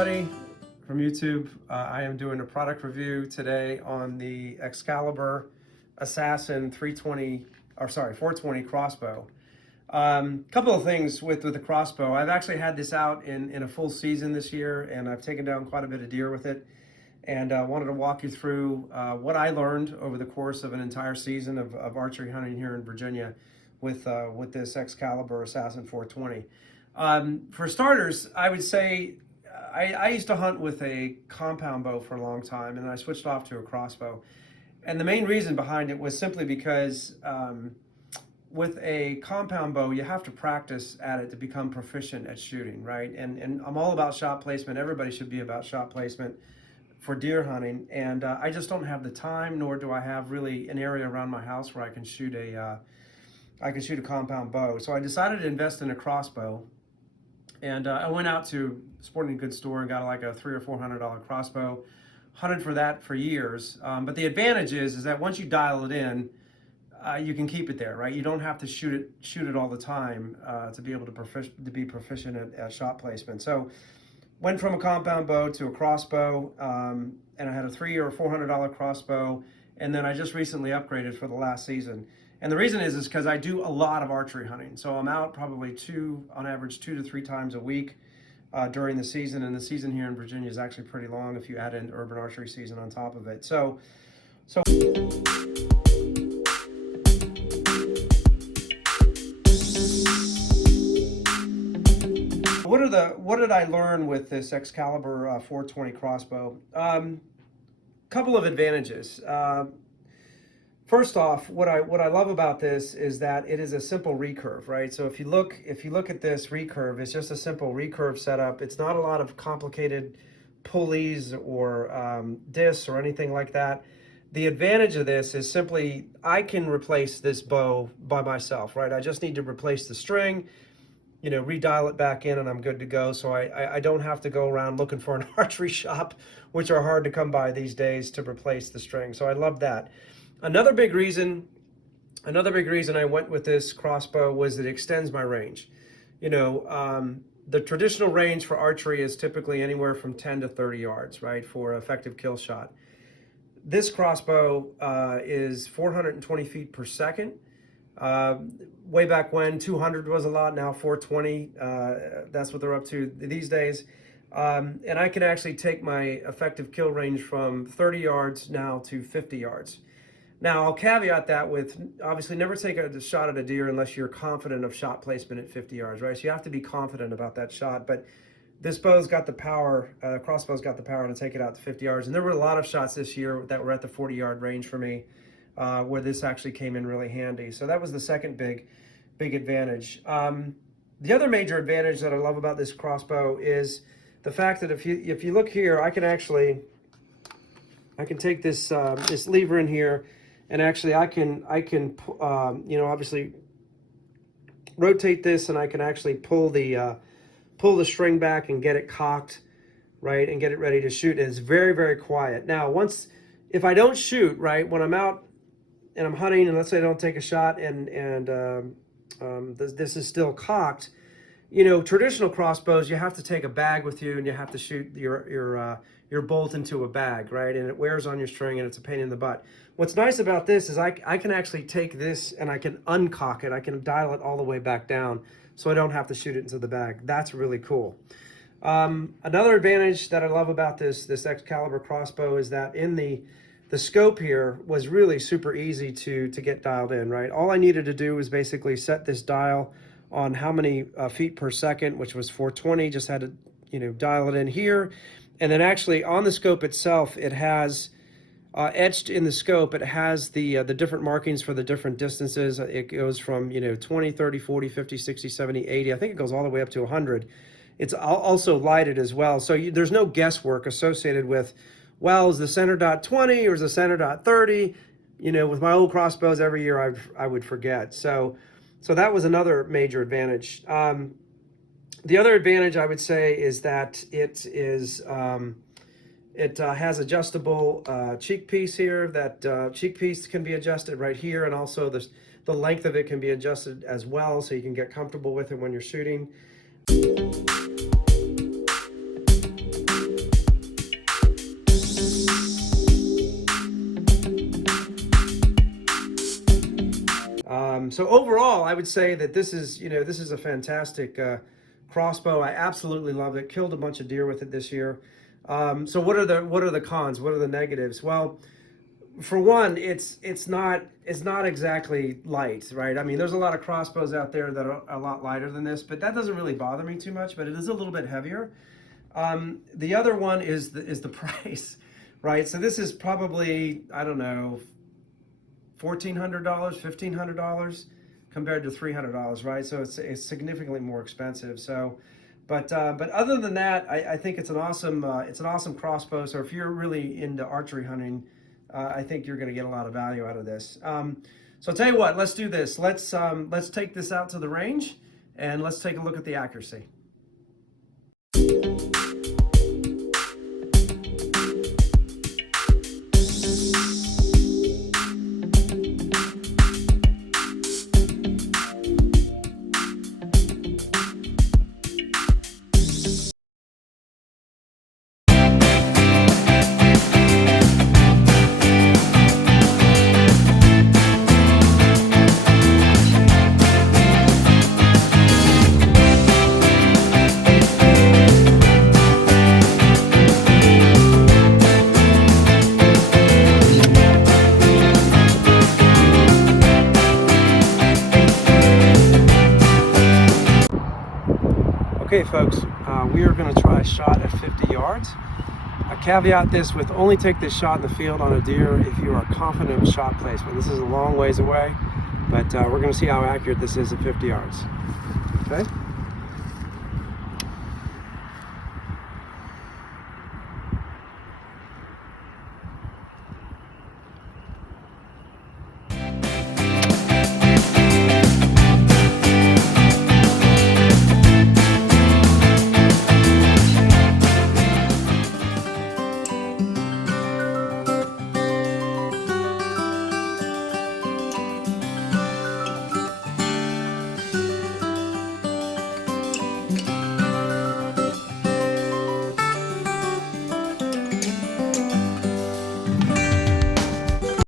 everybody from YouTube. I am doing a product review today on the Excalibur Assassin 420 crossbow. Couple of things with the crossbow. I've actually had this out in a full season this year, and I've taken down quite a bit of deer with it. And wanted to walk you through what I learned over the course of an entire season of archery hunting here in Virginia with this Excalibur Assassin 420. For starters, I would say I used to hunt with a compound bow for a long time, and then I switched off to a crossbow. And the main reason behind it was simply because with a compound bow, you have to practice at it to become proficient at shooting, right? And I'm all about shot placement. Everybody should be about shot placement for deer hunting, and I just don't have the time, nor do I have really an area around my house where I can shoot a compound bow. So I decided to invest in a crossbow. And I went out to sporting goods store and got like a $300 or $400 crossbow. Hunted for that for years. But the advantage is that once you dial it in, you can keep it there, right? You don't have to shoot it all the time to be able to be proficient at shot placement. So went from a compound bow to a crossbow, and I had a $300 or $400 crossbow, and then I just recently upgraded for the last season. And the reason is because I do a lot of archery hunting. So I'm out probably on average 2 to 3 times a week during the season. And the season here in Virginia is actually pretty long if you add in urban archery season on top of it. So what did I learn with this Excalibur 420 crossbow? Couple of advantages. First off, what I love about this is that it is a simple recurve, right? So if you look at this recurve, it's just a simple recurve setup. It's not a lot of complicated pulleys or discs or anything like that. The advantage of this is simply I can replace this bow by myself, right? I just need to replace the string, redial it back in, and I'm good to go. So I don't have to go around looking for an archery shop, which are hard to come by these days, to replace the string. So I love that. Another big reason I went with this crossbow was it extends my range. The traditional range for archery is typically anywhere from 10 to 30 yards, right, for effective kill shot. This crossbow is 420 feet per second. Way back when, 200 was a lot. Now 420, that's what they're up to these days. And I can actually take my effective kill range from 30 yards now to 50 yards. Now, I'll caveat that with, obviously, never take a shot at a deer unless you're confident of shot placement at 50 yards, right? So you have to be confident about that shot. But this bow's got the power, crossbow's got the power to take it out to 50 yards. And there were a lot of shots this year that were at the 40-yard range for me, where this actually came in really handy. So that was the second big advantage. The other major advantage that I love about this crossbow is the fact that if you look here, I can take this lever in here. And actually, I can obviously rotate this, and I can actually pull the string back and get it cocked, right, and get it ready to shoot. And it's very, very quiet. Now, if I don't shoot, right, when I'm out and I'm hunting, and let's say I don't take a shot, and this is still cocked, traditional crossbows, you have to take a bag with you, and you have to shoot your bolt into a bag, right? And it wears on your string, and it's a pain in the butt. What's nice about this is I can actually take this and I can uncock it. I can dial it all the way back down, so I don't have to shoot it into the bag. That's really cool. Another advantage that I love about this Excalibur crossbow is that in the scope here was really super easy to get dialed in, right? All I needed to do was basically set this dial on how many feet per second, which was 420. Just had to dial it in here. And then actually on the scope itself, it has etched in the scope, it has the different markings for the different distances. It goes from 20, 30, 40, 50, 60, 70, 80. I think it goes all the way up to 100. It's also lighted as well. So there's no guesswork associated with, well, is the center dot 20 or is the center dot 30? With my old crossbows, every year I would forget. So that was another major advantage. The other advantage I would say is that it has adjustable cheek piece here. That cheek piece can be adjusted right here, and also the length of it can be adjusted as well, so you can get comfortable with it when you're shooting. So overall, I would say that this is, this is a fantastic crossbow. I absolutely love it. Killed a bunch of deer with it this year. So what are the cons? What are the negatives? Well, for one, it's not exactly light, right? I mean, there's a lot of crossbows out there that are a lot lighter than this, but that doesn't really bother me too much. But it is a little bit heavier. The other one is the price, right? So this is probably, I don't know, $1,400, $1,500 compared to $300, right? So it's significantly more expensive. So, but other than that, I think it's an awesome crossbow. So if you're really into archery hunting, I think you're going to get a lot of value out of this. So I'll tell you what, let's do this. Let's take this out to the range and let's take a look at the accuracy. Okay, folks, we are going to try a shot at 50 yards. I caveat this with only take this shot in the field on a deer if you are confident in shot placement. This is a long ways away, but we're going to see how accurate this is at 50 yards. Okay.